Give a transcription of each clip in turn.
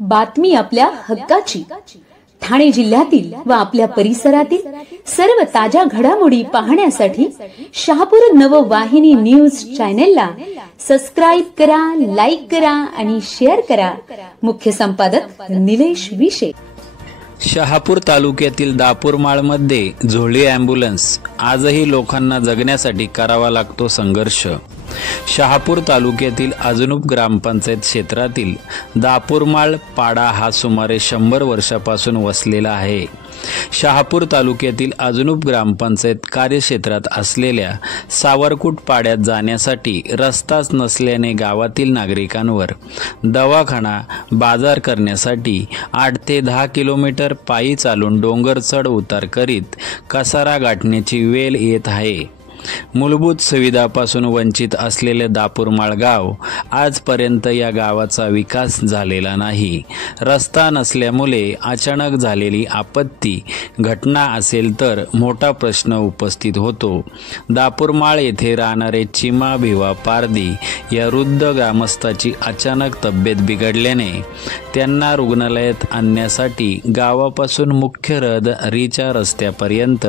बातमी आपल्या हक्काची। ठाणे जिल्ह्यातील व आपल्या परिसरातील सर्व ताज्या घडामोडी पाहण्यासाठी शहापूर नववाहिनी न्यूज चॅनेलला सबस्क्राइब करा, लाईक करा आणि शेअर करा। मुख्य संपादक निलेश विशे। शहापूर तालुक्यातील दापूरमाळमध्ये झोळी ॲम्ब्युलन्स आजही लोकांना जगण्यासाठी करावा लागतो संघर्ष। शहापूर तालुक्यातील अजनुप ग्रामपंचायत क्षेत्रातील दापूरमाळ पाडा हा सुमारे 100 वर्षापासून वसलेला आहे। शहापूर तालुक्यातील अजनुप ग्रामपंचायत कार्यक्षेत्रात असलेल्या सावरकुट पाड्यात जाण्यासाठी रस्ताच नसल्याने गावातील नागरिकांवर दवाखाना, बाजार करण्यासाठी 8 ते 10 किलोमीटर पायी चालून डोंगर चढ उतार करीत कसारा गाठण्याची वेळ येत आहे। मूलभूत सुविधापासून वंचित असलेले दापूरमाळ गाव आजपर्यंत या गावाचा विकास झालेला नाही। रस्ता नसल्यामुळे अचानक झालेली आपत्ती घटना असेल तर मोठा प्रश्न उपस्थित होतो। दापूरमाळ येथे राहणारे चिमा भिवा पारदी या वृद्ध ग्रामस्थाची अचानक तब्येत बिघडल्याने त्यांना रुग्णालयात आणण्यासाठी गावापासून मुख्य रहदारीच्या रस्त्यापर्यंत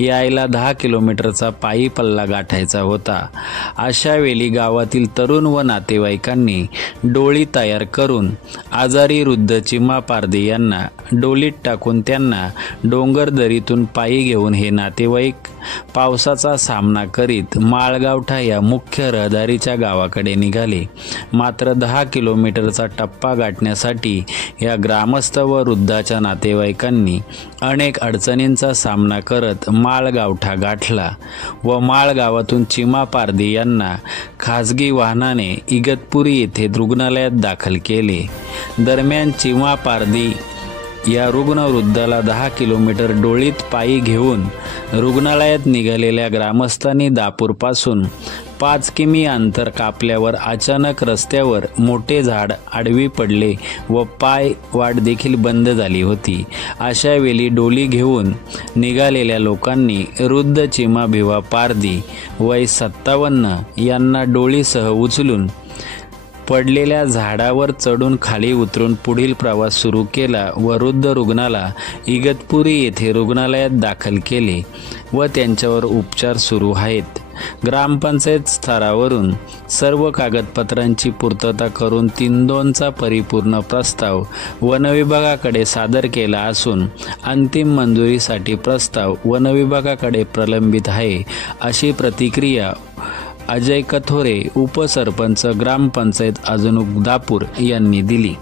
यायला 10 किलोमीटरचा पायी पल्ला गाठायचा होता। अशा वेळी गावातील तरुण व नातेवाईकांनी डोळी तयार करून आजारी वृद्ध चिमा पारदी यांना डोलीत टाकून त्यांना डोंगरदरीतून पायी घेऊन हे नातेवाईक पावसाचा सामना करीत माळगावठा या मुख्य रहदारीच्या गावाकडे निघाले। मात्र 10 किलोमीटरचा टप्पा गाठण्यासाठी या ग्रामस्थ व वृद्धाच्या नातेवाईकांनी अनेक अडचणींचा सामना करत माळगावठा गाठला व माळगावातून चिमा पारदी यांना खासगी वाहनाने इगतपुरी येथे रुग्णालयात दाखल केले। दरम्यान चिमा पारदी या रुग्ण वृद्धाला 10 किलोमीटर डोळीत पायी घेऊन रुग्णालयात निघालेल्या ग्रामस्थांनी दापूरपासून 5 किमी अंतर कापल्यावर अचानक रस्त्यावर मोठे झाड आडवी पडले व पाय वाट देखील बंद झाली होती। अशा वेळी डोली घेऊन निघालेल्या लोकांनी वृद्ध चिमा भिवा पारदी वय 57 यांना डोलीसह उचलून पडलेल्या झाडावर चढून खाली उतरून पुढील प्रवास सुरू केला व वृद्ध रुग्णाला इगतपुरी येथे रुग्णालयात दाखल केले व त्यांच्यावर उपचार सुरू आहेत। ग्रामपंचायत स्तरावरून सर्व कागदपत्रांची पूर्तता करून 3-2चा परिपूर्ण प्रस्ताव वनविभागाकडे सादर केला असून अंतिम मंजुरीसाठी प्रस्ताव वनविभागाकडे प्रलंबित आहे, अशी प्रतिक्रिया अजय कथोरे, उपसरपंच, ग्रामपंचायत अजनुप दापूर यांनी दिली।